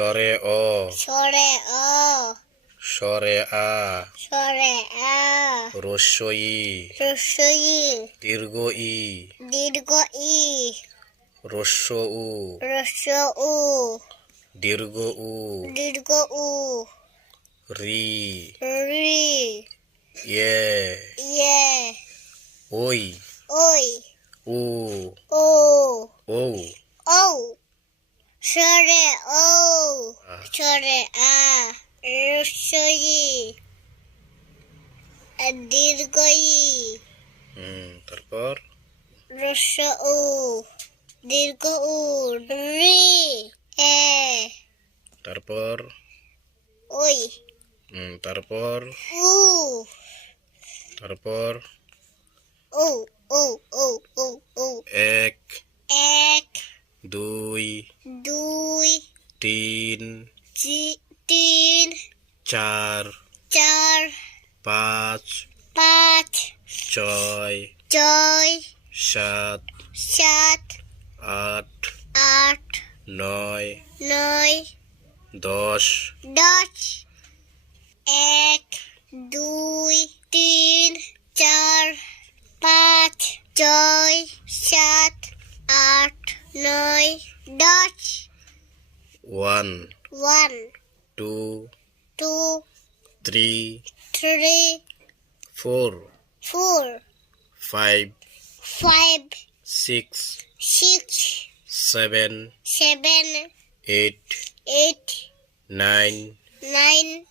স্বরে অ সরে অ স্বরে আ সরে আ রস্যই রসই দীর্ঘ ই দীর্ঘ ই রস্য উ রস উ দীর্ঘ উ দীর্ঘ উ রি রি ইয়ে ইয়ে ওই ওই উ ও ও ও সরে ও সরে আ রসই দীর্ঘ ই হুম তারপর? রস উ দীর্ঘ উ রি এ তারপর? ওই হুম তারপর? উ তারপর? ও ও ও ও তিন তিন চার চার পাঁচ পাঁচ ছয় ছয় সাত সাত আট আট নয় নয় দশ দশ এক দুই তিন চার পাঁচ ছয় সাত আট নয় দশ One. One. Two. Two. Three. Three. Four. Four. Five. Five. Six. Six. Seven. Seven. Eight. Eight. Nine. Nine.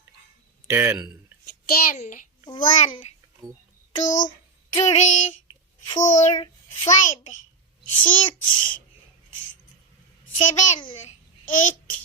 Ten. Ten. One. Two. Two. Three. Four. Five. Six. Seven eight,